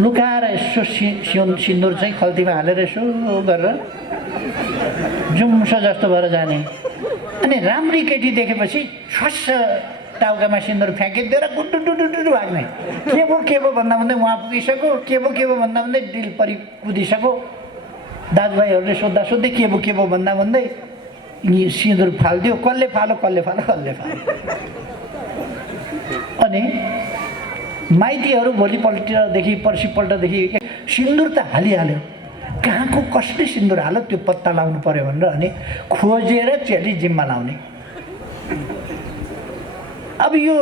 लुकाएर यसो सिन्दुर चाहिँ खल्तीमा हालेर यसो गरेर जुम्सो जस्तो भएर जाने। अनि राम्री केटी देखेपछि छ्वास्स टाउकामा सिन्दुर फ्याँकिदिएर गुड्डु भाग्ने। के भो भन्दा भन्दै उहाँ पुगिसक्यो, के भो भन्दा भन्दै डिल परि कुदिसक्यो। दाजुभाइहरूले सोद्धा सोध्दै के भो भन्दा भन्दै सिन्दुर फालिदियो। कसले फालो। अनि माइतीहरू भोलिपल्टदेखि पर्सिपल्टदेखि सिन्दुर त हालिहाल्यो, कहाँको कसले सिन्दुर हाल्यो त्यो पत्ता लाउनु पर्यो भनेर अनि खोजेर चेली जिम्मा लाउने। अब यो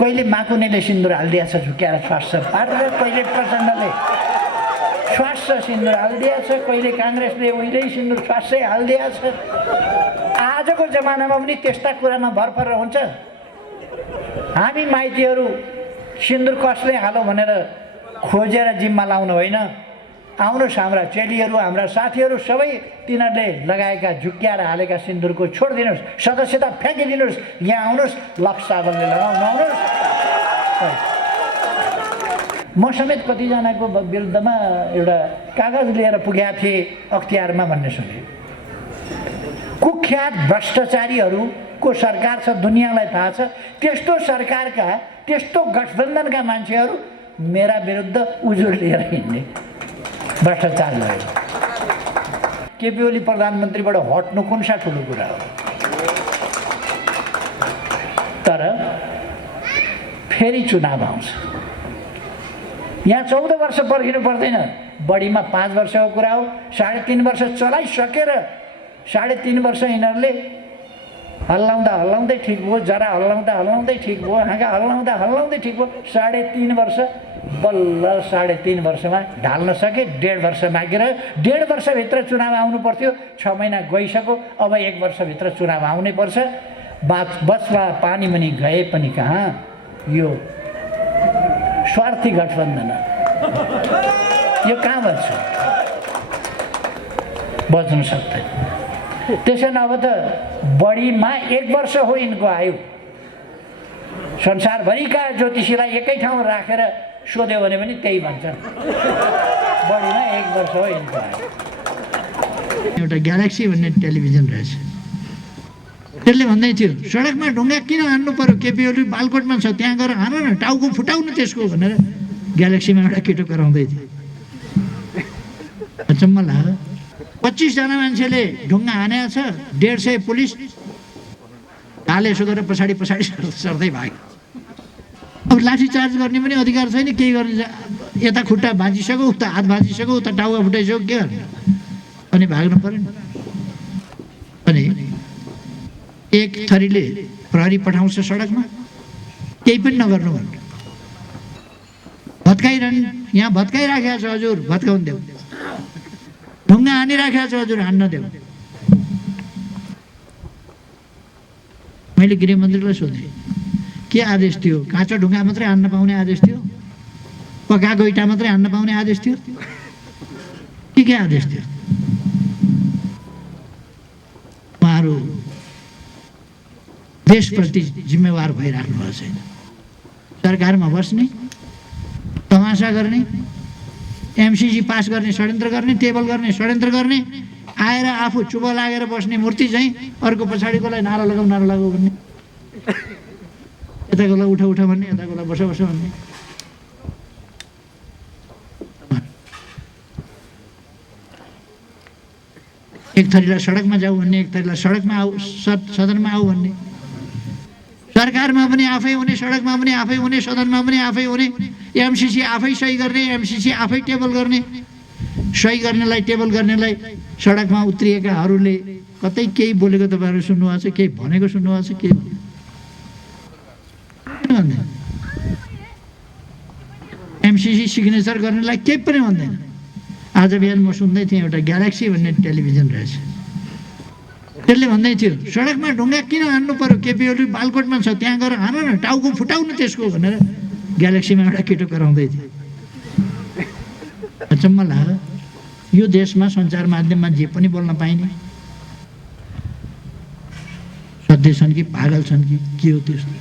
कहिले माकुनेले सिन्दुर हालिदिएछ झुक्याएर स्वास्स पारेर, कहिले प्रचण्डले स्वास्स सिन्दुर हालिदिएछ, कहिले काङ्ग्रेसले उहिल्यै सिन्दुर स्वास्सै हालिदिएछ। आजको जमानामा पनि त्यस्ता कुरामा भर परेर हुन्छ। हामी माइतीहरू सिन्दुर कसले हालो भनेर खोजेर जिम्मा लाउनु होइन। आउनुहोस् हाम्रा चेलीहरू, हाम्रा साथीहरू सबै तिनीहरूले लगाएका झुक्क्याएर हालेका सिन्दुरको छोडिदिनुहोस्, सदस्यता फ्याँकिदिनुहोस्। यहाँ आउनुहोस्, लक्स साबलले लगाउनु आउनुहोस्। म समेत कतिजनाको विरुद्धमा एउटा कागज लिएर पुगेका थिएँ अख्तियारमा भन्ने सुने। कुख्यात भ्रष्टाचारीहरूको सरकार छ, दुनियाँलाई थाहा छ। त्यस्तो सरकारका, त्यस्तो गठबन्धनका मान्छेहरू मेरा विरुद्ध उजुर लिएर हिँड्ने, भ्रष्टाचार गरेर। केपी ओली प्रधानमन्त्रीबाट हट्नु कुन सा ठुलो कुरा हो। तर फेरि चुनाव आउँछ। यहाँ 14 वर्ष पर्खिनु पर्दैन, बढीमा 5 वर्षको कुरा हो। 3.5 वर्ष चलाइसकेर 3.5 वर्ष यिनीहरूले हल्लाउँदै ठिक भयो, जरा हल्लाउँदै ठिक भयो, हाँगा हल्लाउँदै ठिक भयो। 3.5 वर्ष बल्ल 3.5 वर्षमा ढाल्न सके। 1.5 वर्ष बाँकी रह्यो। 1.5 वर्षभित्र चुनाव आउनु पर्थ्यो। 6 महिना गइसक्यो। अब 1 वर्षभित्र चुनाव आउनै पर्छ। बसवा पानी मुनि गए पनि कहाँ, यो स्वार्थी गठबन्धन यो कहाँ बच्छ, बच्नु सक्दैन। त्यसैले अब त बढीमा 1 वर्ष हो यिनको आयु। संसारभरिका ज्योतिषीलाई एकै ठाउँ राखेर सोध्यो भने पनि त्यही भन्छन्, बढीमा 1 वर्ष हो यिनको आयु। एउटा ग्यालेक्सी भन्ने टेलिभिजन रहेछ, त्यसले भन्दै थियो सडकमा ढुङ्गा किन हान्नु पर्यो, केपी ओली बालकोटमा छ त्यहाँ गएर हान न, टाउको फुटाउनु त्यसको भनेर ग्यालेक्सीमा एउटा केटो कराउँदै थियो। अचम्म लाग्यो। 25 जना मान्छेले ढुङ्गा हानेको छ, 150 पुलिस हाले यसो गरेर पछाडि सर्दै भाग्यो। अब लाठी चार्ज गर्ने पनि अधिकार छैन, केही गर्ने। यता खुट्टा भाँचिसक्यो, उता हात भाँचिसक्यो, उता टाउका फुटाइसक्यो, के गर्ने। अनि भाग्नु पर्यो नि। अनि एक थरीले प्रहरी पठाउँछ सडकमा, केही पनि नगर्नु भनेर भत्काइरहन्। यहाँ भत्काइराखेको छ हजुर, भत्काउनु देऊ। ढुङ्गा हानिराखेको छ हजुर, हान्न देऊ। मैले गृहमन्त्रीलाई सोधेँ के आदेश थियो? काँचो ढुङ्गा मात्रै हान्न पाउने आदेश थियो? पकाएको इँटा मात्रै हान्न पाउने आदेश थियो? के आदेश थियो? उहाँहरू देशप्रति जिम्मेवार भइराख्नु भएको छैन। सरकारमा बस्ने, तमासा गर्ने, एमसीसी पास गर्ने षड्यन्त्र गर्ने, टेबल गर्ने षड्यन्त्र गर्ने, आएर आफू चुप लागेर बस्ने मूर्ति चाहिँ अर्को पछाडिकोलाई नारा लगाऊ भन्ने, यताकोलाई उठ भन्ने, यताकोलाई बस भन्ने। एक थरीलाई सडकमा जाऊ भन्ने, एक थरीलाई सडकमा आऊ, सदनमा आऊ भन्ने। सरकारमा पनि आफै हुने, सडकमा पनि आफै हुने, सदनमा पनि आफै हुने। एमसीसी आफै सही गर्ने, एमसीसी आफै टेबल गर्ने। सही गर्नेलाई, टेबल गर्नेलाई सडकमा उत्रिएकाहरूले कतै केही बोलेको तपाईँहरू सुन्नुभएको छ, केही भनेको सुन्नुभएको छ? केही भन्दैन। एमसीसी सिग्नेचर गर्नेलाई केही पनि भन्दैन। आज बिहान म सुन्दै थिएँ, एउटा ग्यालेक्सी भन्ने टेलिभिजन रहेछ, त्यसले भन्दै थियो सडकमा ढुङ्गा किन हान्नु पर्यो, केपी ओली बालकोटमा छ त्यहाँ गएर हान न, टाउको फुटाउनु त्यसको भनेर ग्यालेक्सीमा एउटा केटो कराउँदै थियो। अचम्म लाग्यो। यो देशमा सञ्चार माध्यममा जे पनि बोल्न पाइने, सधैँ छन् कि पागल छन् कि के हो त्यस्तो?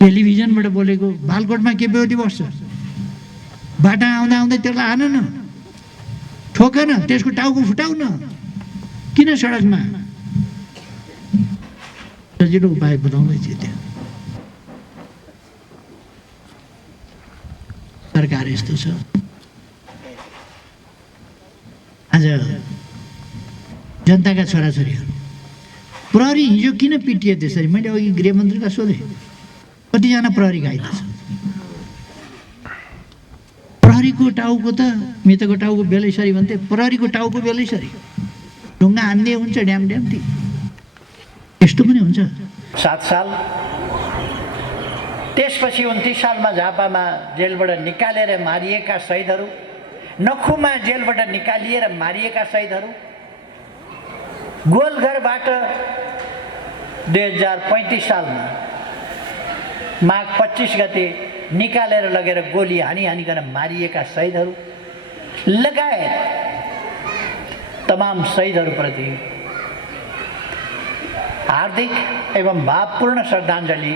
टेलिभिजनबाट बोलेको, बालकोटमा केपी ओली बस्छ, बाटा आउँदा आउँदै त्यसलाई हान न, ठोक न, त्यसको टाउको फुटाउ न। किन सडकमा? सजिलो उपाय बताउँदैछ त्यहाँ। सरकार यस्तो छ। आज जनताका छोराछोरीहरू प्रहरी हिजो किन पिटिए त्यसरी? मैले अघि गृहमन्त्रीलाई सोधेँ, कतिजना प्रहरी घाइते छ? प्रहरीको टाउको त मितको टाउको बेलैसरी भन्थे, प्रहरीको टाउको बेलैसरी ढुङ्गा हान्दिए हुन्छ ड्याम ड्याम्ती। यस्तो पनि हुन्छ। 7 साल, त्यसपछि 29 सालमा झापामा जेलबाट निकालेर मारिएका शहीदहरू, नखुमा जेलबाट निकालिएर मारिएका शहीदहरू, गोलघरबाट 2035 सालमा माघ 25 गते निकालेर लगेर गोली हानी हानिकन मारिएका शहीदहरू लगायत तमाम शहीदहरूप्रति हार्दिक एवं भावपूर्ण श्रद्धाञ्जली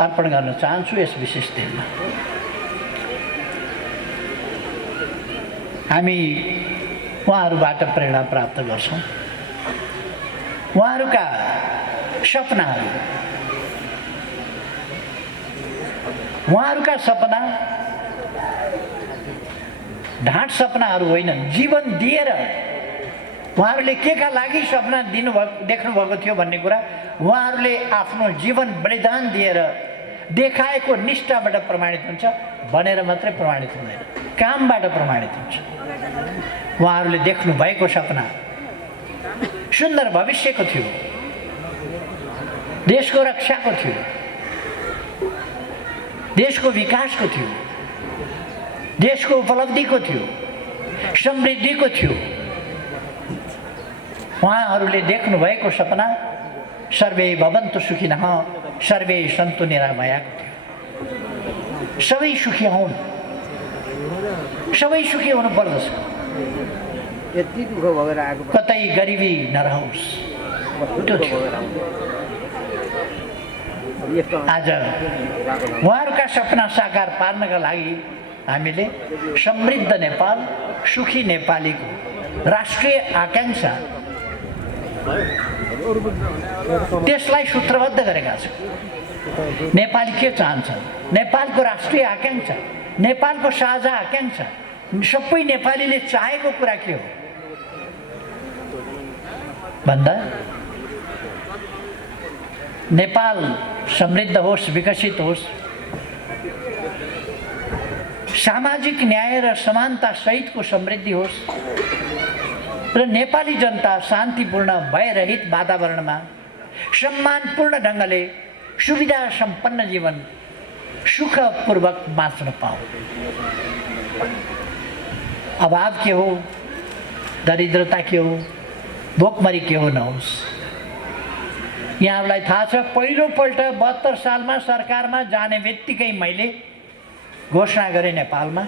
अर्पण गर्न चाहन्छु। यस विशेष दिनमा हामी उहाँहरूबाट प्रेरणा प्राप्त गर्छौँ। उहाँहरूका सपनाहरू, उहाँहरूका सपना ढाँट सपनाहरू होइनन्, जीवन दिएर उहाँहरूले के का लागि सपना देख्नु भएको थियो भन्ने कुरा उहाँहरूले आफ्नो जीवन बलिदान दिएर देखाएको निष्ठाबाट प्रमाणित हुन्छ भनेर मात्रै प्रमाणित हुँदैन, कामबाट प्रमाणित हुन्छ। उहाँहरूले देख्नु भएको सपना सुन्दर भविष्यको थियो, देशको रक्षाको थियो, देशको विकासको थियो, देशको उपलब्धिको थियो, समृद्धिको थियो। उहाँहरूले देख्नु भएको सपना सर्वे भवन्तु सुखिनः सर्वे सन्तु निरामयाको थियो। सबै सुखी हुन्, सबै सुखी हुनु पर्दछ, कतै गरिबी नरहोस्, त्यो थियो। आज उहाँहरूका सपना साकार पार्नका लागि हामीले समृद्ध नेपाल, सुखी नेपालीको राष्ट्रिय आकांक्षा त्यसलाई सूत्रबद्ध गरेका छौँ। नेपाली के चाहन्छन्? नेपालको राष्ट्रिय आकांक्षा, नेपालको साझा आकांक्षा, सबै नेपालीले चाहेको कुरा के हो भन्दा नेपाल समृद्ध होस्, विकसित होस्, सामाजिक न्याय र समानता सहितको समृद्धि होस् र नेपाली जनता शान्तिपूर्ण भयरहित वातावरणमा सम्मानपूर्ण ढङ्गले सुविधा सम्पन्न जीवन सुखपूर्वक बाँच्न पाऊ। अभाव के हो, दरिद्रता के हो, भोकमरी के हो नहोस्। यहाँहरूलाई थाहा छ, पहिलोपल्ट 72 सालमा सरकारमा जाने बित्तिकै मैले घोषणा गरेँ नेपालमा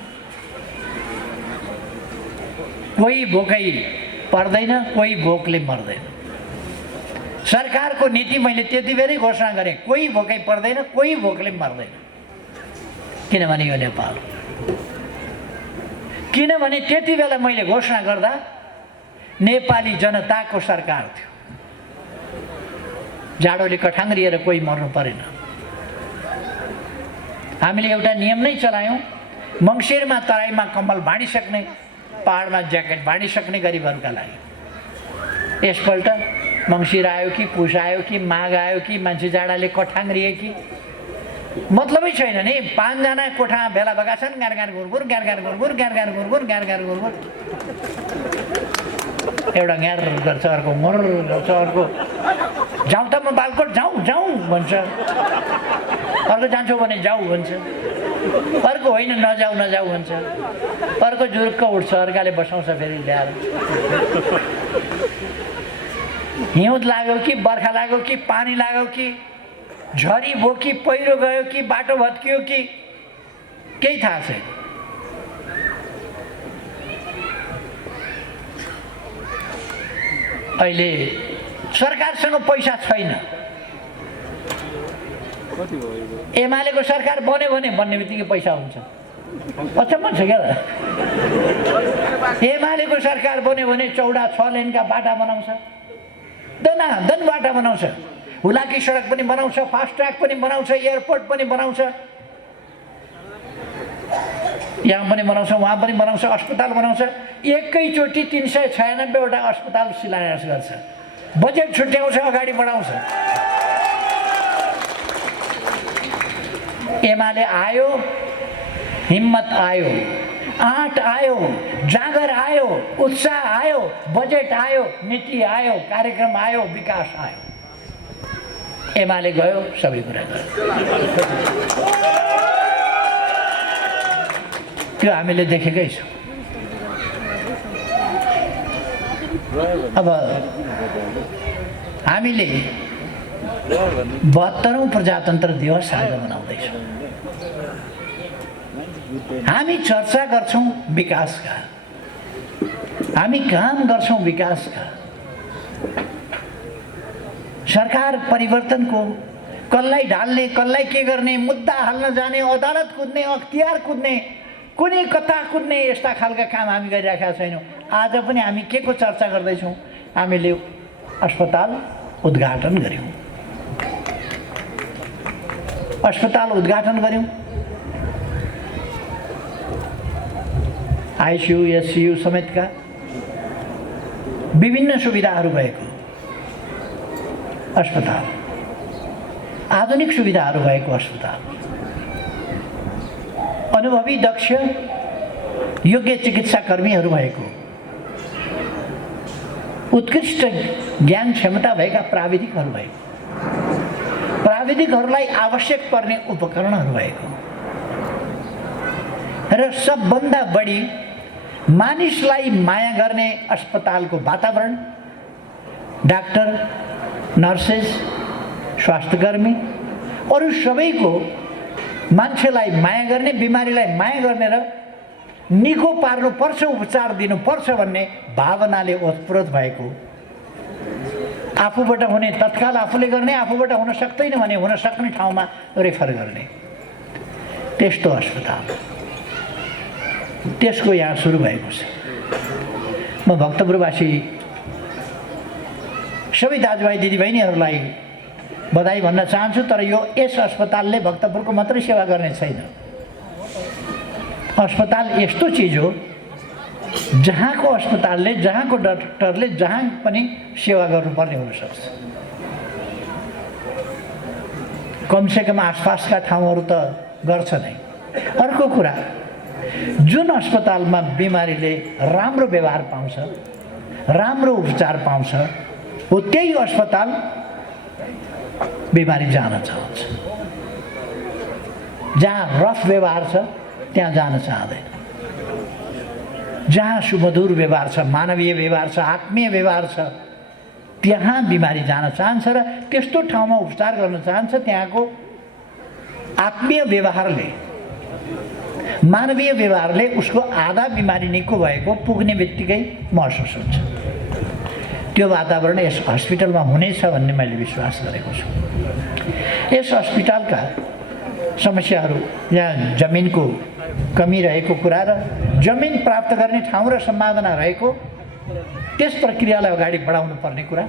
कोही भोकै पर्दैन, कोही भोकले मर्दैन। सरकारको नीति मैले त्यति बेरै घोषणा गरेँ, कोही भोकै पर्दैन, कोही भोकले मर्दैन। किनभने यो नेपाल, किनभने त्यति बेला मैले घोषणा गर्दा नेपाली जनताको सरकार थियो। जाडोले कठाङ्ग्रिएर कोही मर्नु परेन। हामीले एउटा नियम नै चलायौँ, मङ्सिरमा तराईमा कम्बल बाँडिसक्ने, पहाडमा ज्याकेट बाँडिसक्ने गरिबहरूका लागि। यसपल्ट मङ्सिर आयो कि पुस आयो कि माघ आयो कि मान्छे जाडाले कठाङ्ग्रिए कि मतलबै छैन नि। 5 जना कोठामा भेला भएका छन्, गारगार गुरगुर, गारगार गुरगुर, गारगार गुरगुर, गारगार गुरगुर। एउटा ग्यार गर्छ, अर्को मोर गर्छ, अर्को जाउँ त म बालकोट जाउँ जाउँ भन्छ, अर्को जान्छौ भने जाऊ भन्छ, अर्को होइन नजाऊ नजाऊ भन्छ, अर्को जुरुक्क उठ्छ, अर्काले बसाउँछ फेरि ल्याएर। हिउँद लाग्यो कि बर्खा लाग्यो कि पानी लाग्यो कि झरी भयो कि पहिरो गयो कि बाटो भत्कियो कि केही थाहा छैन। अहिले सरकारसँग पैसा छैन। एमालेको सरकार बन्यो भने बन्ने बित्तिकै पैसा हुन्छ। अचम्म छ क्या एमालेको सरकार बन्यो भने चौडा 6 लेनका बाटा बनाउँछ, दनादन बाटा बनाउँछ, हुलाकी सडक पनि बनाउँछ, फास्ट ट्र्याक पनि बनाउँछ, एयरपोर्ट पनि बनाउँछ, यहाँ पनि बनाउँछ, वहाँ पनि बनाउँछ, अस्पताल बनाउँछ। एकैचोटि 396 वटा अस्पताल शिलान्यास गर्छ, बजेट छुट्याउँछ, अगाडि बढाउँछ। एमाले आयो, हिम्मत आयो, आँट आयो, जागर आयो, उत्साह आयो, बजेट आयो, नीति आयो, कार्यक्रम आयो, विकास आयो। एमाले गयो, सबै कुरा गयो। त्यो हामीले देखेकै छौँ। अब हामीले 72औं प्रजातन्त्र दिवस आज मनाउँदैछौँ। हामी चर्चा गर्छौँ विकासका, हामी काम गर्छौँ विकासका। सरकार परिवर्तनको कसलाई ढाल्ने, कसलाई के गर्ने, मुद्दा हाल्न जाने, अदालत कुद्ने, अख्तियार कुद्ने, कुनै कता कुद्ने, यस्ता खालका काम हामी गरिरहेका छैनौँ। आज पनि हामी के को चर्चा गर्दैछौँ? हामीले अस्पताल उद्घाटन गर्यौँ, अस्पताल उद्घाटन गर्यौँ, आइसियु एससियु समेतका विभिन्न सुविधाहरू भएको अस्पताल, आधुनिक सुविधाहरू भएको अस्पताल, अनुभवी दक्ष योग्य चिकित्सा कर्मीहरू भएको, उत्कृष्ट ज्ञान क्षमता भएका प्राविधिकहरू भएको, प्राविधिकहरूलाई आवश्यक पर्ने उपकरणहरू भएको र सबभन्दा बढी मानिसलाई माया गर्ने अस्पतालको वातावरण, डाक्टर, नर्सेस, स्वास्थ्यकर्मी, अरू सबैको मान्छेलाई माया गर्ने, बिमारीलाई माया गर्ने र निको पार्नुपर्छ, उपचार दिनुपर्छ भन्ने भावनाले ओतप्रोत भएको, आफूबाट हुने तत्काल आफूले गर्ने, आफूबाट हुन सक्दैन भने हुन सक्ने ठाउँमा रेफर गर्ने, त्यस्तो अस्पताल, त्यसको यहाँ सुरु भएको छ। म भक्तपुरवासी सबै दाजुभाइ दिदीबहिनीहरूलाई बधाई भन्न चाहन्छु। तर यस अस्पतालले भक्तपुरको मात्रै सेवा गर्ने छैन। अस्पताल यस्तो चिज हो जहाँको अस्पतालले, जहाँको डाक्टरले जहाँ पनि सेवा गर्नुपर्ने हुनसक्छ। कमसेकम आसपासका ठाउँहरू त गर्छ नै। अर्को कुरा, जुन अस्पतालमा बिमारीले राम्रो व्यवहार पाउँछ, राम्रो उपचार पाउँछ, हो त्यही अस्पताल बिमारी जान चाहन्छ। जहाँ रफ व्यवहार छ त्यहाँ जान चाहँदैन। जहाँ सुमधुर व्यवहार छ, मानवीय व्यवहार छ, आत्मीय व्यवहार छ, त्यहाँ बिमारी जान चाहन्छ र त्यस्तो ठाउँमा उपचार गर्न चाहन्छ। त्यहाँको आत्मीय व्यवहारले, मानवीय व्यवहारले उसको आधा बिमारी निको भएको पुग्ने बित्तिकै महसुस हुन्छ। त्यो वातावरण यस हस्पिटलमा हुनेछ भन्ने मैले विश्वास गरेको छु। यस अस्पतालका समस्याहरू, यहाँ जमिनको कमी रहेको कुरा र जमिन प्राप्त गर्ने ठाउँ र सम्भावना रहेको, त्यस प्रक्रियालाई अगाडि बढाउनु पर्ने कुरा,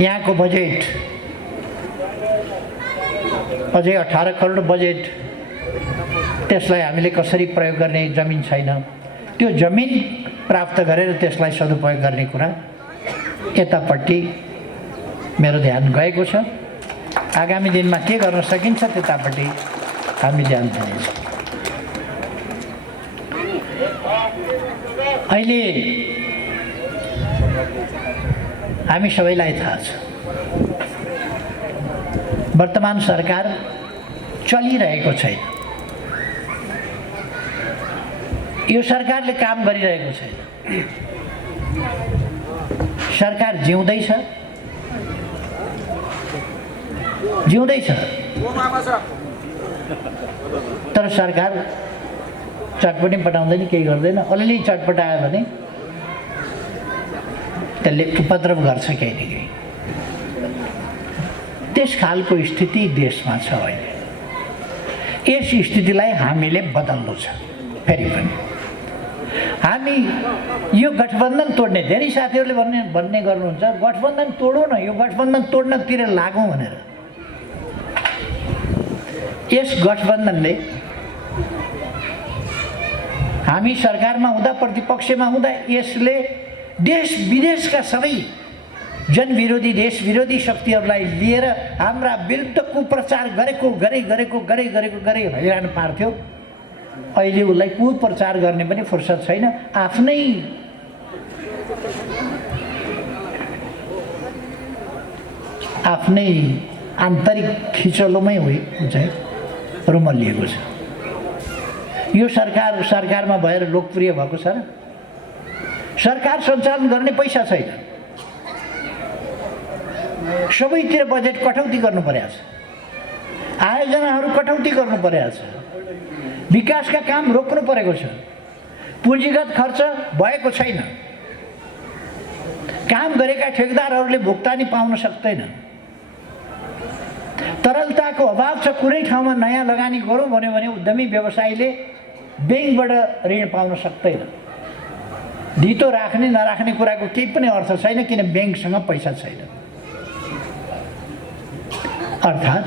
यहाँको बजेट अझै 18 करोड बजेट, त्यसलाई हामीले कसरी प्रयोग गर्ने जमिन छैन। त्यो जमिन प्राप्त गरेर त्यसलाई सदुपयोग गर्ने कुरा, यतापट्टि मेरो ध्यान गएको छ। आगामी दिनमा के गर्न सकिन्छ त्यतापट्टि हामी ध्यान दिनेछौँ। अहिले हामी सबैलाई थाहा छ, वर्तमान सरकार चलिरहेको छैन। यो सरकारले काम गरिरहेको छैन। सरकार जिउँदैछ, तर सरकार चटपटी पटाउँदैन, केही गर्दैन। अलिअलि चटपटायो भने त्यसले उपद्रव गर्छ केही न केही। त्यस खालको स्थिति देशमा छ अहिले। यस स्थितिलाई हामीले बदल्नु छ। फेरि पनि हामी यो गठबन्धन तोड्ने, धेरै साथीहरूले भन्ने गर्नुहुन्छ गठबन्धन तोडौँ न, यो गठबन्धन तोड्नतिर लागौँ भनेर। यस गठबन्धनले हामी सरकारमा हुँदा, प्रतिपक्षमा हुँदा यसले देश विदेशका सबै जनविरोधी, देश विरोधी शक्तिहरूलाई लिएर हाम्रा विरुद्ध कुप्रचार गरे हैरान पार्थ्यो। अहिले उसलाई कुप्रचार गर्ने पनि फुर्सद छैन। आफ्नै आन्तरिक खिचलोमै चाहिँ रुमल्लिएको छ। यो सरकारमा भएर लोकप्रिय भएको छ र? सरकार सञ्चालन गर्ने पैसा छैन, सबैतिर बजेट कटौती गर्नु परेको छ, आयोजनाहरू कटौती गर्नु परेको छ, विकासका काम रोक्नु परेको छ, पुँजीगत खर्च भएको छैन, काम गरेका ठेकदारहरूले भुक्तानी पाउन सक्दैन, तरलताको अभाव छ, कुनै ठाउँमा नयाँ लगानी गरौँ भन्यो भने उद्यमी व्यवसायीले ब्याङ्कबाट ऋण पाउन सक्दैन। धितो राख्ने नराख्ने कुराको केही पनि अर्थ छैन, किन ब्याङ्कसँग पैसा छैन। अर्थात्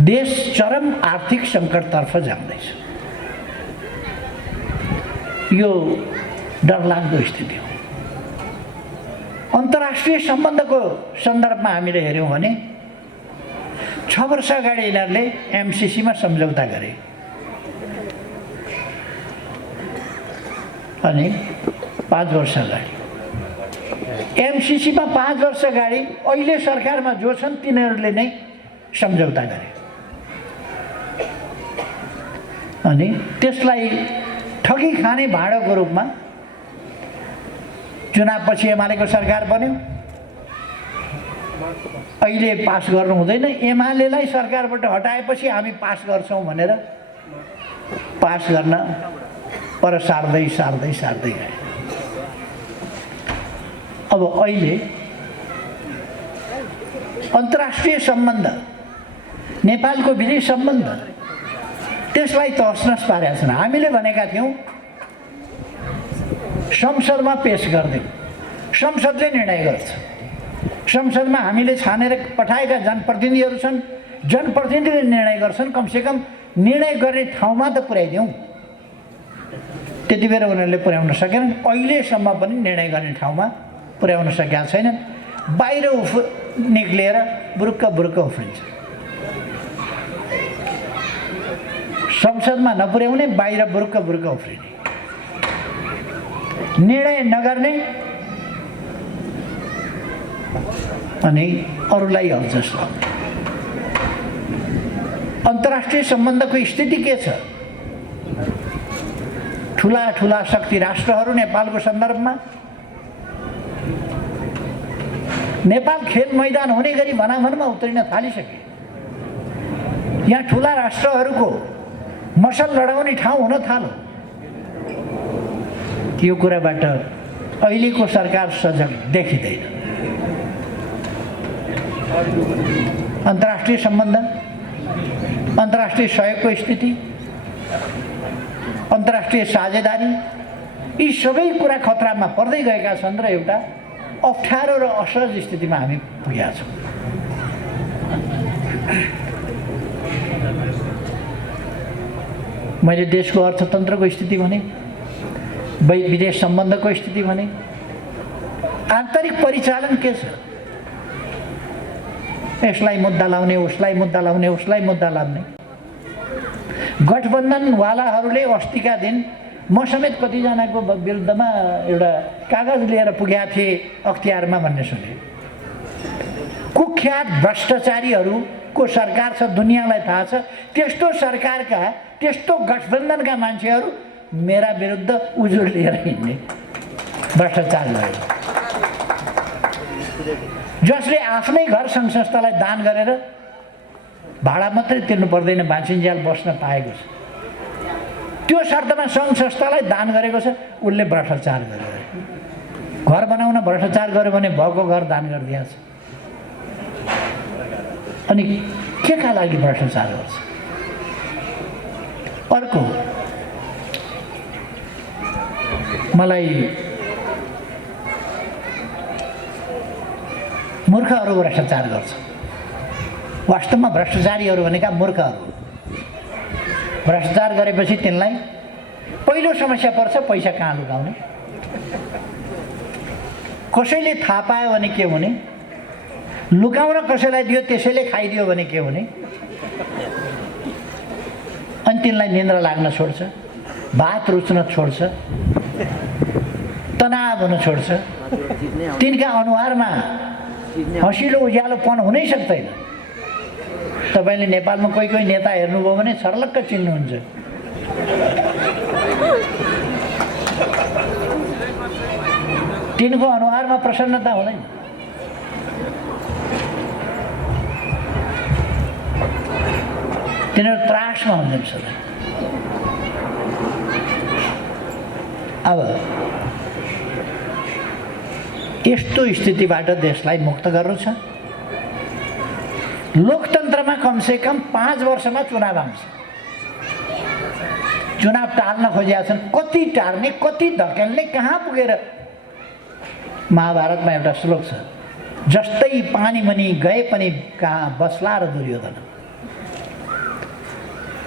देश चरम आर्थिक सङ्कटतर्फ जाँदैछ। यो डरलाग्दो स्थिति हो। अन्तर्राष्ट्रिय सम्बन्धको सन्दर्भमा हामीले हेऱ्यौँ भने 6 वर्ष अगाडि यिनीहरूले एमसिसीमा सम्झौता गरे अनि 5 वर्ष अगाडि एमसिसीमा 5 वर्ष अगाडि अहिले सरकारमा जो छन् तिनीहरूले नै सम्झौता गरे अनि त्यसलाई ठगी खाने भाँडोको रूपमा चुनावपछि एमालेको सरकार बन्यो। अहिले पास गर्नु हुँदैन, एमालेलाई सरकारबाट हटाएपछि हामी पास गर्छौँ भनेर पास गर्न पर सार्दै गए। अब अहिले अन्तर्राष्ट्रिय सम्बन्ध, नेपालको विदेश सम्बन्ध, त्यसलाई तहसनस पारेका छन्। हामीले भनेका थियौँ संसदमा पेश गरिदिउँ, संसदले निर्णय गर्छ। संसदमा हामीले छानेर पठाएका जनप्रतिनिधिहरू छन्, जनप्रतिनिधिले निर्णय गर्छन्। कमसेकम निर्णय गर्ने ठाउँमा त पुर्याइदिउँ। त्यति बेला उनीहरूले पुर्याउन सकेनन्, अहिलेसम्म पनि निर्णय गर्ने ठाउँमा पुर्याउन सकेका छैनन्। बाहिर निक्लिएर बुरुक्क उफ्रिन्छ। संसदमा नपुर्याउने, बाहिर बुरुक्क उफ्रिने, निर्णय नगर्ने अनि अरूलाई अल्झस लाउने। अन्तर्राष्ट्रिय सम्बन्धको स्थिति के छ? ठुला शक्ति राष्ट्रहरू नेपालको सन्दर्भमा नेपाल खेल मैदान हुने गरी भनाभनमा उत्रिन थालिसके। यहाँ ठुला राष्ट्रहरूको मसल लडाउने ठाउँ हुन थाल्यो। यो कुराबाट अहिलेको सरकार सजग देखिँदैन। अन्तर्राष्ट्रिय सम्बन्ध, अन्तर्राष्ट्रिय सहयोगको स्थिति, अन्तर्राष्ट्रिय साझेदारी, यी सबै कुरा खतरामा पर्दै गएका छन् र एउटा अप्ठ्यारो र असहज स्थितिमा हामी पुगेका छौँ। मैले देशको अर्थतन्त्रको स्थिति भने, विदेश सम्बन्धको स्थिति भने, आन्तरिक परिचालन के छ? यसलाई मुद्दा लाउने, उसलाई मुद्दा लाउने। गठबन्धनवालाहरूले अस्तिका दिन म समेत कतिजनाको विरुद्धमा एउटा कागज लिएर पुगेका थिए अख्तियारमा भन्ने सुने। कुख्यात भ्रष्टाचारीहरूको सरकार छ, दुनियाँलाई थाहा छ। त्यस्तो सरकारका, त्यस्तो गठबन्धनका मान्छेहरू मेरा विरुद्ध उजुर लिएर हिँड्ने, भ्रष्टाचार गरेर, जसले आफ्नै घर सङ्घ संस्थालाई दान गरेर भाडा मात्रै तिर्नु पर्दैन, बाँचिन्जेल बस्न पाएको छ। त्यो शर्तमा सङ्घ संस्थालाई दान गरेको छ, उसले भ्रष्टाचार गरेर घर बनाउन भ्रष्टाचार गर्यो भने भएको घर दान गरिदिएको छ। अनि के का लागि भ्रष्टाचार गर्छ? अर्को मलाई मूर्खहरू भ्रष्टाचार गर्छ। वास्तवमा भ्रष्टाचारीहरू भनेका मूर्खहरू। भ्रष्टाचार गरेपछि तिनलाई पहिलो समस्या पर्छ पैसा कहाँ लुकाउने। कसैले थाहा पायो भने के हुने, लुकाउन कसैलाई दियो त्यसैले खाइदियो भने के हुने। अनि तिनलाई निन्द्रा लाग्न छोड्छ, भात रुच्न छोड्छ, तनाव हुन छोड्छ। तिनका अनुहारमा हँसिलो उज्यालोपन हुनै सक्दैन। तपाईँले नेपालमा कोही कोही नेता हेर्नुभयो भने छर्लक्क चिन्नुहुन्छ। तिनको अनुहारमा प्रसन्नता हुँदैन। तिनीहरू त्रासमा हुन्छन् सधैँ। अब यस्तो स्थितिबाट देशलाई मुक्त गर्नु छ। लोकतन्त्रमा कमसेकम 5 वर्षमा चुनाव आउँछ। चुनाव टाल्न खोजेका छन्, कति टार्ने कति धकेल्ने, कहाँ पुगेर। महाभारतमा एउटा श्लोक छ, जस्तै पानी मुनि गए पनि कहाँ बस्ला र दुर्योधन।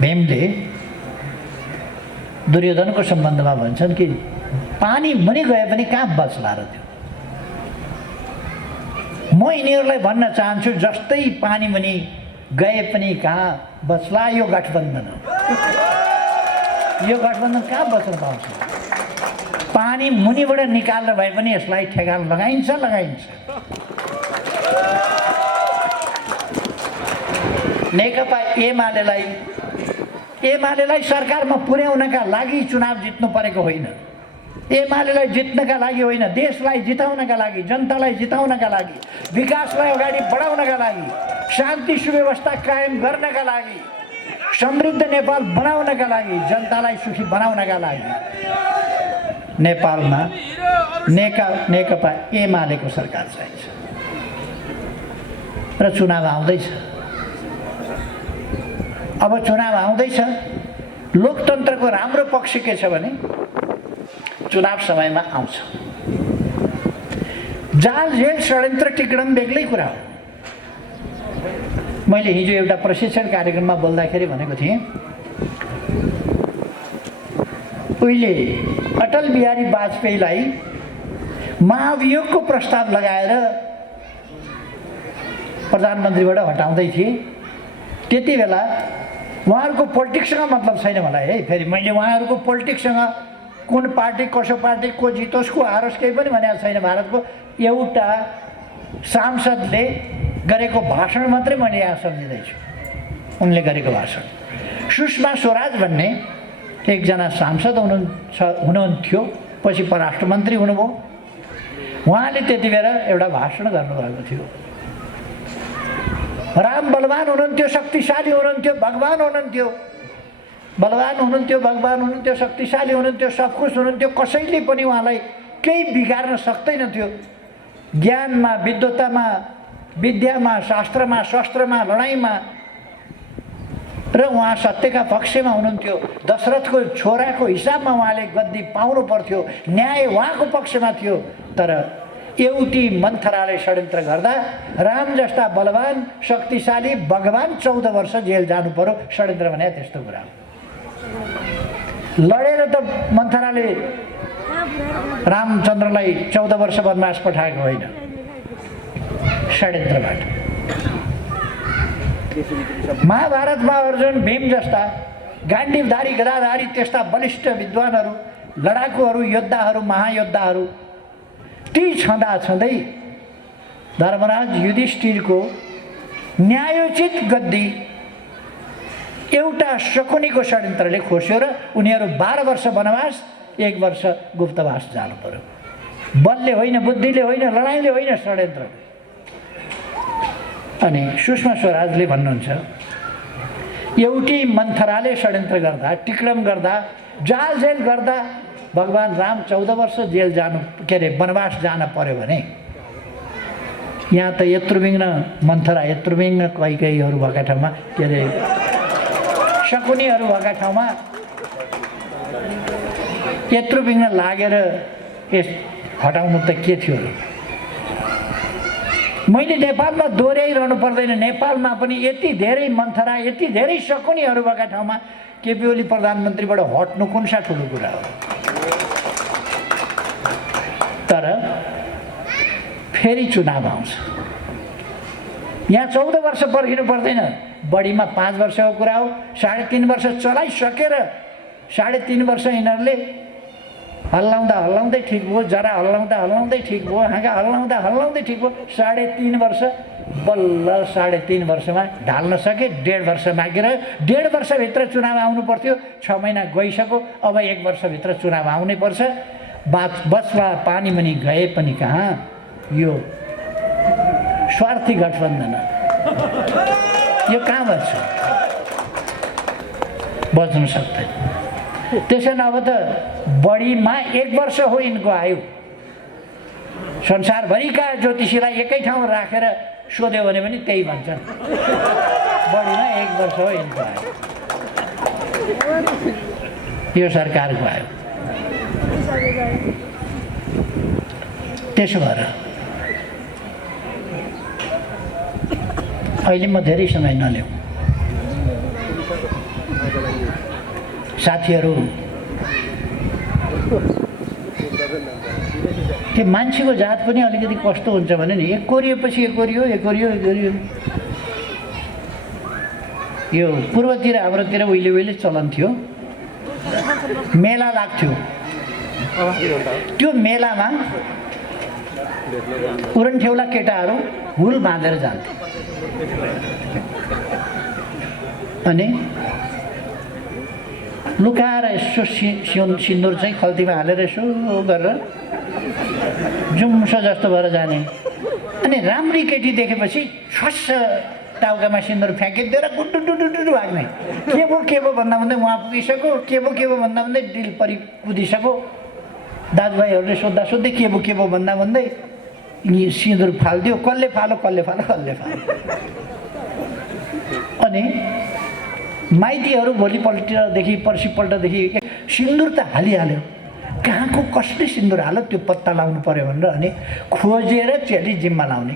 भीमले दुर्योधनको सम्बन्धमा भन्छन् कि पानी मुनि गए पनि कहाँ बस्ला र त्यो। म यिनीहरूलाई भन्न चाहन्छु, जस्तै पानी मुनि गए पनि कहाँ बस्ला यो गठबन्धन हो। यो गठबन्धन कहाँ बस्न पाउँछ? पानी मुनिबाट निकाल्न भए पनि यसलाई ठेगान लगाइन्छ। नेकपा एमालेलाई सरकारमा पुर्याउनका लागि चुनाव जित्नु परेको होइन। एमालेलाई जित्नका लागि होइन, देशलाई जिताउनका लागि, जनतालाई जिताउनका लागि, विकासलाई अगाडि बढाउनका लागि, शान्ति सुव्यवस्था कायम गर्नका लागि, समृद्ध नेपाल बनाउनका लागि, जनतालाई सुखी बनाउनका लागि नेपालमा नेकपा एमालेको सरकार चाहिन्छ। र चुनाव आउँदैछ। अब चुनाव आउँदैछ। लोकतन्त्रको राम्रो पक्ष के छ भने चुनाव समयमा आउँछ। जाल जेल षड्यन्त्र टिक्रण बेग्लै कुरा हो। मैले हिजो एउटा प्रशिक्षण कार्यक्रममा बोल्दाखेरि भनेको थिएँ, उहिले अटल बिहारी वाजपेयीलाई महाभियोगको प्रस्ताव लगाएर प्रधानमन्त्रीबाट हटाउँदै थिए। त्यति बेला उहाँहरूको पोलिटिक्ससँग मतलब छैन मलाई है। फेरि मैले उहाँहरूको पोलिटिक्ससँग कुन पार्टी कसो पार्टी को जितोस् को हारोस् केही पनि भनेको छैन। भारतको एउटा सांसदले गरेको भाषण मात्रै मैले यहाँ सम्झिँदैछु, उनले गरेको भाषण। सुषमा स्वराज भन्ने एकजना सांसद हुनुहुन्थ्यो, पछि परराष्ट्र मन्त्री हुनुभयो। उहाँले त्यति बेला एउटा भाषण गर्नुभएको थियो। राम बलवान हुनुहुन्थ्यो, शक्तिशाली हुनुहुन्थ्यो, भगवान हुनुहुन्थ्यो। बलवान हुनुहुन्थ्यो, भगवान हुनुहुन्थ्यो, शक्तिशाली हुनुहुन्थ्यो, सब कुछ हुनुहुन्थ्यो। कसैले पनि उहाँलाई केही बिगार्न सक्दैनथ्यो। ज्ञानमा, विद्वतामा, विद्यामा, शास्त्रमा, शस्त्रमा, लडाइँमा र उहाँ सत्यका पक्षमा हुनुहुन्थ्यो। दशरथको छोराको हिसाबमा उहाँले गद्दी पाउनु पर्थ्यो। न्याय उहाँको पक्षमा थियो। तर एउटी मन्थराले षड्यन्त्र गर्दा राम जस्ता बलवान शक्तिशाली भगवान 14 वर्ष जेल जानु पर्यो। षड्यन्त्र भने त्यस्तो कुरा हो। लडेर त मन्थराले रामचन्द्रलाई 14 वर्ष वनवास पठाएको होइन, षड्यन्त्रबाट। महाभारतमा अर्जुन भीम जस्ता गाण्डीवधारी गदाधारी त्यस्ता बलिष्ठ विद्वानहरू, लडाकुहरू, योद्धाहरू, महायोद्धाहरू ती छँदै धर्मराज युधिष्ठिरको न्यायोचित गद्दी एउटा शकुनीको षड्यन्त्रले खोस्यो र उनीहरू 12 वर्ष वनवास, 1 वर्ष गुप्तवास जानु पर्यो। बलले होइन, बुद्धिले होइन, लडाइँले होइन, षड्यन्त्र। अनि सुषमा स्वराजले भन्नुहुन्छ, एउटी मन्थराले षड्यन्त्र गर्दा, टिक्रम गर्दा, जाल जेल गर्दा भगवान राम 14 वर्ष जेल जानु वनवास जान पर्यो भने यहाँ त यत्रुविघ्न मन्थरा, यत्रुविघ्न कैकेयीहरू भएका ठाउँमा, शकुनीहरू भएका ठाउँमा यत्रो बिघ्न लागेर यस हटाउनु त के थियो र? मैले नेपालमा दोहोऱ्याइरहनु पर्दैन, नेपालमा पनि यति धेरै मन्थरा, यति धेरै शकुनीहरू भएका ठाउँमा केपी ओली प्रधानमन्त्रीबाट हट्नु कुन सा ठुलो कुरा हो? तर फेरि चुनाव आउँछ। यहाँ 14 वर्ष पर्खिनु पर्दैन, बढीमा 5 वर्षको कुरा हो। 3.5 वर्ष चलाइसकेर 3.5 वर्ष यिनीहरूले हल्लाउँदा हल्लाउँदै ठिक भयो, जरा हल्लाउँदा हल्लाउँदै ठिक भयो, हाँगा हल्लाउँदा हल्लाउँदै ठिक भयो। 3.5 वर्ष बल्ल 3.5 वर्षमा ढाल्न सके। 1.5 वर्ष बाँकी रह्यो। 1.5 वर्षभित्र चुनाव आउनु पर्थ्यो। 6 महिना गइसक्यो, अब 1 वर्षभित्र चुनाव आउनै पर्छ। बसवा पानी मुनि गए पनि कहाँ, यो स्वार्थी गठबन्धन यो कहाँ बच्छ? बच्नु सक्दैन। त्यसैले अब त बढीमा 1 वर्ष हो यिनको आयु। संसारभरिका ज्योतिषीलाई एकै ठाउँ राखेर सोध्यो भने पनि त्यही भन्छन्, बढीमा 1 वर्ष हो यिनको आयु। यो सरकारको आयु। त्यसो भएर अहिले म धेरै समय नल्याउँ। साथीहरू, त्यो मान्छेको जात पनि अलिकति कस्तो हुन्छ भने नि, एक कोरिएपछि एक कोरियो, एक कोरियो, एक कोरियो। यो पूर्वतिर हाम्रोतिर उहिले चलन थियो, मेला लाग्थ्यो। त्यो मेलामा उरनठेउला केटाहरू हुल बाँधेर जान्थे अनि लुकाएर यसो सिन्दुर चाहिँ खल्तीमा हालेर यसो गरेर जुम्सो जस्तो भएर जाने। अनि राम्री केटी देखेपछि छस्स टाउकामा सिन्दुर फ्याँकिदिएर गुड्डु भाग्ने। के भयो भन्दा भन्दै उहाँ पुगिसक्यो, के भयो भन्दा भन्दै डिल परि कुदिसक्यो। दाजुभाइहरूले सोद्धा सोध्दै के भयो भन्दा भन्दै सिन्दुर फालिदियो। कसले फालो अनि माइतीहरू भोलिपल्टदेखि पर्सिपल्टदेखि सिन्दुर त हालिहाल्यो, कहाँको कसले सिन्दुर हाल्यो त्यो पत्ता लाउनु पर्यो भनेर अनि खोजेर चेली जिम्मा लाउने।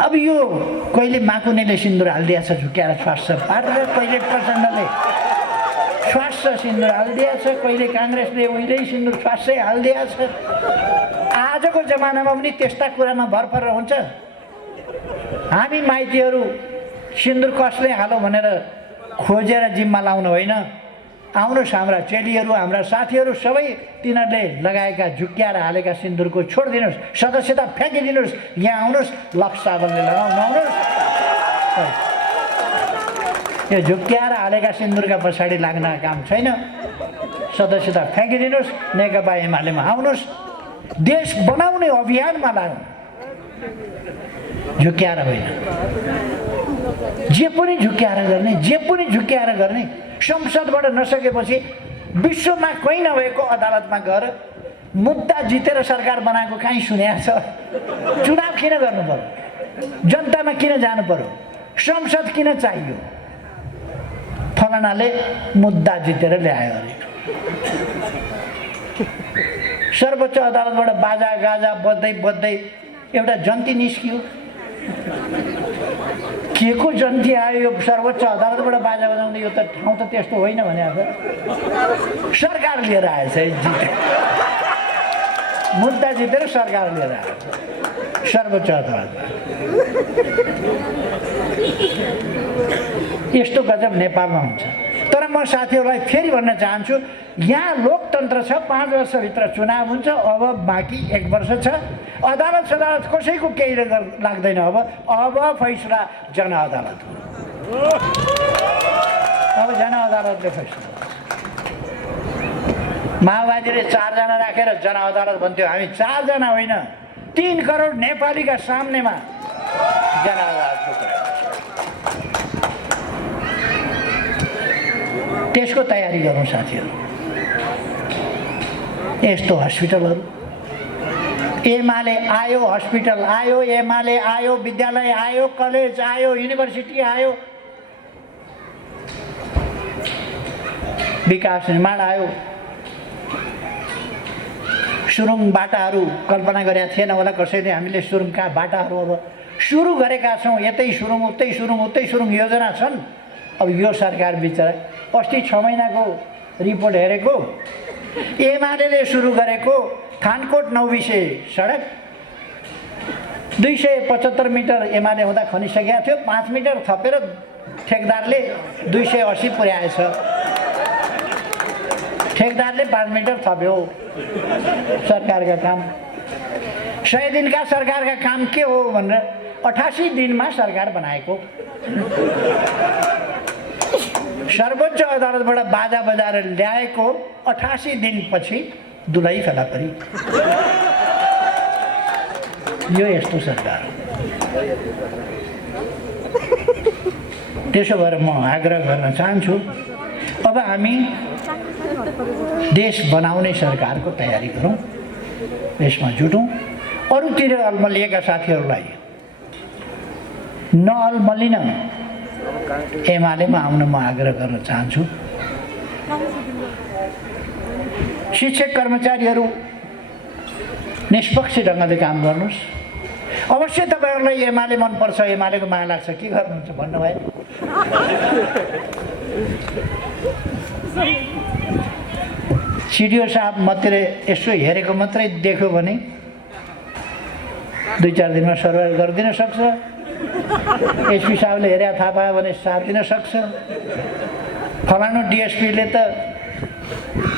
अब यो कहिले माकुनेले सिन्दुर हालिदिएछ झुक्याएर स्वास्थ्य पारेर, कहिले प्रचण्डले स्वास्थ्य सिन्दुर हालिदिएछ, कहिले काङ्ग्रेसले उहिल्यै सिन्दुर स्वास्थ्य हालिदिएछ। आजको जमानामा पनि त्यस्ता कुरामा भरपर हुन्छ। हामी माइतीहरू सिन्दुर कसले हालो भनेर खोजेर जिम्मा लाउनु होइन। आउनुहोस् हाम्रा चेलीहरू, हाम्रा साथीहरू सबै तिनीहरूले लगाएका झुक्क्याएर हालेका सिन्दुरको छोडिदिनुहोस्, सदस्यता फ्याँकिदिनुहोस्। यहाँ आउनुहोस्, लक्स साबलले लगाउनु आउनुहोस्। यो झुक्क्याएर हालेका सिन्दुरका पछाडि लाग्न काम छैन। सदस्यता फ्याँकिदिनुहोस्, नेकपा एमालेमा आउनुहोस्, देश बनाउने अभियानमा लाग्नु, झुक्क्याएर होइन। जे पनि झुक्क्याएर गर्ने। संसदबाट नसकेपछि विश्वमा कहीँ नभएको अदालतमा गएर मुद्दा जितेर सरकार बनाएको कहीँ सुनेको छ? चुनाव किन गर्नु पर्यो? जनतामा किन जानु पर्यो? संसद किन चाहियो? फलानाले मुद्दा जितेर ल्यायो अरे। सर्वोच्च अदालतबाट बाजा गाजा बज्दै एउटा जन्ती निस्कियो। के को जन्ती आयो? यो सर्वोच्च अदालतबाट बाजा बजाउँदै, यो त ठाउँ त त्यस्तो होइन भने अब सरकार लिएर आएछ, मुद्दा जितेर सरकार लिएर आयो सर्वोच्च अदालतमा। यस्तो गजब नेपालमा हुन्छ। तर म साथीहरूलाई फेरि भन्न चाहन्छु, यहाँ लोकतन्त्र छ। 5 वर्षभित्र चुनाव हुन्छ। अब बाँकी 1 वर्ष छ। अदालत कसैको केही लाग्दैन। अब फैसला जनअदालत हो। अब जनअदालतले फैसला। माओवादीले 4 जना राखेर जनअदालत भन्थ्यो। हामी 4 जना होइन, 3 करोड नेपालीका सामनेमा जनअदालतको कुरा। त्यसको तयारी गरौँ साथीहरू। यस्तो हस्पिटलहरू, एमाले आयो, हस्पिटल आयो, एमाले आयो, विद्यालय आयो, कलेज आयो, युनिभर्सिटी आयो। विकास निर्माण आयो, सुरुङ बाटाहरू कल्पना गरेका थिएन होला कसैले। हामीले सुरुङका बाटाहरू अब सुरु गरेका छौँ। यतै सुरुङ उतै सुरुङ उतै सुरुङ योजना छन्। अब यो सरकार बिचरा अस्ति 6 महिनाको रिपोर्ट हेरेको, एमाले सुरु गरेको थानकोट नौबिसे सडक 275 मिटर एमाले हुँदा खनिसकेका थियो। 5 मिटर थपेर ठेकदारले 280 पुर्याएछ। ठेकदारले 5 मिटर थप्यो। सरकारका काम 100 दिनका सरकारका काम के हो भनेर 88 दिनमा सरकार बनाएको। सर्वोच्च अदालतबाट बाजा बजाएर ल्याएको 88 दिनपछि दुलही फेला परी। यो यस्तो सरकार। त्यसो भएर म आग्रह गर्न चाहन्छु, अब हामी देश बनाउने सरकारको तयारी गरौँ, यसमा जुटौँ। अरूतिर अल्मलिएका साथीहरूलाई नअल्मलिन एमालेमा आउन म आग्रह गर्न चाहन्छु। शिक्षक कर्मचारीहरू निष्पक्ष ढङ्गले काम गर्नुहोस्। अवश्य तपाईँहरूलाई एमाले मनपर्छ, एमालेको माया लाग्छ, के गर्नुहुन्छ भन्नुभयो। सिडिओ साहब मात्रै यसो हेरेको मात्रै देख्यो भने 2-4 दिनमा सर्भाइभ गरिदिन सक्छ। एसपी साहबले हेरेर थाहा पायो भने साथ दिन सक्छ। फलानु डिएसपीले त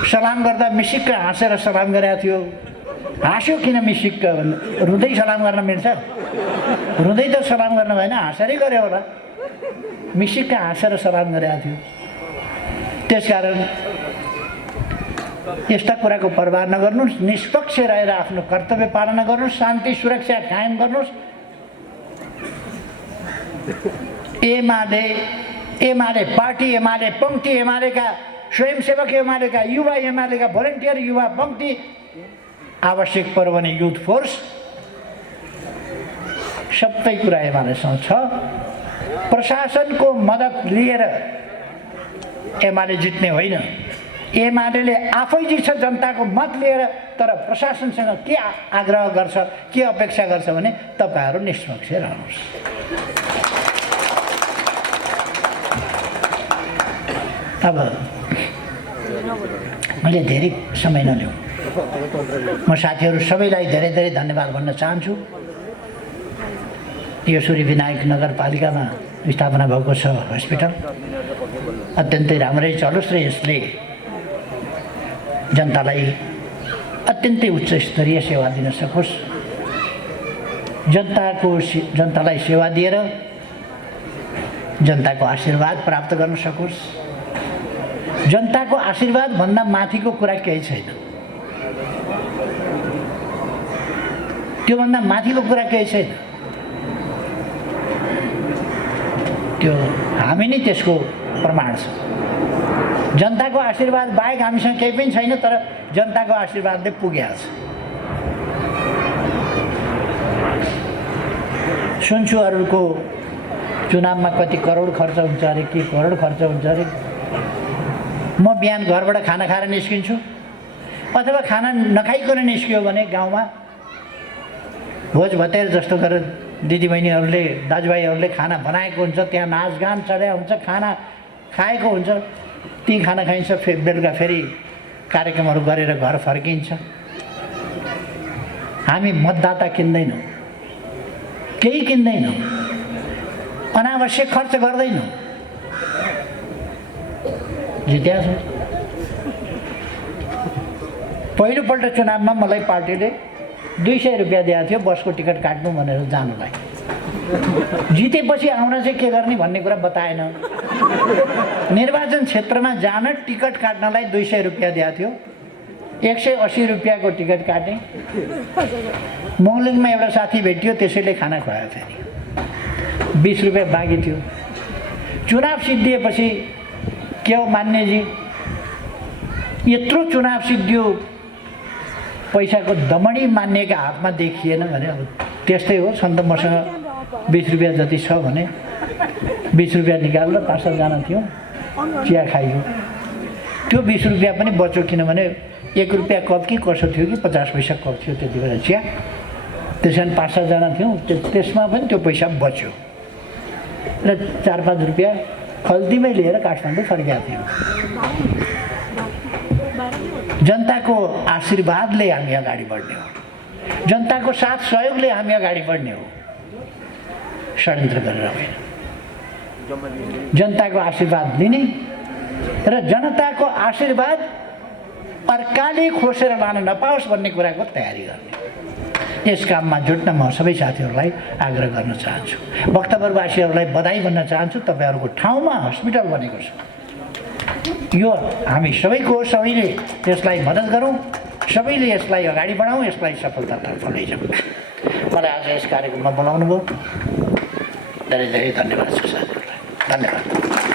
सलाम गर्दा मिसिक्क हाँसेर सलाम गरेको थियो। हाँस्यो किन मिसिक्क भन्नु? रुँदै सलाम गर्न मिल्छ? रुँदै त सलाम गर्न भएन, हाँसेरै गऱ्यो होला। मिसिक्क हाँसेर सलाम गरेको थियो। त्यसकारण यस्ता कुराको परवाह नगर्नुहोस्, निष्पक्ष रहेर आफ्नो कर्तव्य पालना गर्नुहोस्, शान्ति सुरक्षा कायम गर्नुहोस्। एमाले पार्टी, एमाले पङ्क्ति, एमालेका स्वयंसेवक, एमालेका युवा, एमालेका भोलिन्टियर युवा पङ्क्ति, आवश्यक पर्यो भने युथ फोर्स, सबै कुरा एमालेसँग छ। प्रशासनको मद्दत लिएर एमाले जित्ने होइन, एमाले आफै जित्छ जनताको मत लिएर। तर प्रशासनसँग के आग्रह गर्छ, के अपेक्षा गर्छ भने तपाईँहरू निष्पक्ष रहनुहोस्। अब मैले धेरै समय नलिउँ, म साथीहरू सबैलाई धेरै धेरै धन्यवाद भन्न चाहन्छु। यो सूर्य विनायक नगरपालिकामा स्थापना भएको छ हस्पिटल, अत्यन्तै राम्रै चलोस् र यसले जनतालाई अत्यन्तै उच्च स्तरीय सेवा दिन सकोस्। जनतालाई सेवा दिएर जनताको आशीर्वाद प्राप्त गर्न सकोस्। जनताको आशीर्वाद भन्दा माथिको कुरा केही छैन। त्योभन्दा माथिको कुरा केही छैन। त्यो हामी नै त्यसको प्रमाण छ। जनताको आशीर्वाद बाहेक हामीसँग केही पनि छैन, तर जनताको आशीर्वादले पुगेको छ। सुन्छु अरूको चुनावमा कति करोड खर्च हुन्छ अरे, के करोड खर्च हुन्छ अरे। म बिहान घरबाट खाना खाएर निस्किन्छु, अथवा खाना नखाइकन निस्कियो भने गाउँमा भोज भतेर जस्तो गरेर दिदीबहिनीहरूले दाजुभाइहरूले खाना बनाएको हुन्छ, त्यहाँ नाचगान चढाएको हुन्छ, खाना खाएको हुन्छ। ती खाना खाइन्छ, बेलुका फेरि कार्यक्रमहरू गरेर घर फर्किन्छ। हामी मतदाता किन्दैनौँ, केही किन्दैनौँ, अनावश्यक खर्च गर्दैनौँ। जित्या छ। पहिलोपल्ट चुनावमा मलाई पार्टीले 200 रुपियाँ दिएको थियो बसको टिकट काट्नु भनेर जानुलाई। जितेपछि आउन चाहिँ के गर्ने भन्ने कुरा बताएन। निर्वाचन क्षेत्रमा जान टिकट काट्नलाई 200 रुपियाँ दिएको थियो। 180 रुपियाँको टिकट काटेँ। मोहलिङमा एउटा साथी भेटियो, त्यसैले खाना खुवायो। फेरि 20 रुपियाँ बाँकी थियो। चुनाव सिद्धिएपछि के हो मान्यजी, यत्रो चुनाव सिद्धियो, पैसाको दमडी मान्यका हातमा देखिएन भने अब त्यस्तै हो। सन्त मसँग 20 रुपियाँ जति छ भने 20 रुपियाँ निकालेर 5-7 जना थियौँ, चिया खाइयो। त्यो 20 रुपियाँ पनि बच्यो, किनभने 1 रुपियाँ कप कि कसो थियो कि 50 पैसा कप थियो त्यति बेला चिया। त्यस कारण 5-7 जना थियौँ, त्यसमा पनि त्यो पैसा बच्यो र 4-5 रुपियाँ खल्तीमै लिएर काठमाडौँ फर्केका थियौँ। जनताको आशीर्वादले हामी अगाडि बढ्ने हो, जनताको साथ सहयोगले हामी अगाडि बढ्ने हो, षड्यन्त्र गरेर होइन। जनताको आशीर्वाद लिने र जनताको आशीर्वाद अर्काले खोसेर लान नपाओस् भन्ने कुराको तयारी गर्ने, यस काममा जुट्न म सबै साथीहरूलाई आग्रह गर्न चाहन्छु। भक्तपुरवासीहरूलाई बधाई भन्न चाहन्छु। तपाईँहरूको ठाउँमा हस्पिटल बनेको छ, यो हामी सबैको हो, सबैले यसलाई मद्दत गरौँ, सबैले यसलाई अगाडि बढाउँ, यसलाई सफलतातर्फ लैजाउँ। मलाई आज यस कार्यक्रममा बोलाउनु भयो, धेरै धेरै धन्यवाद छ साथीहरूलाई, धन्यवाद।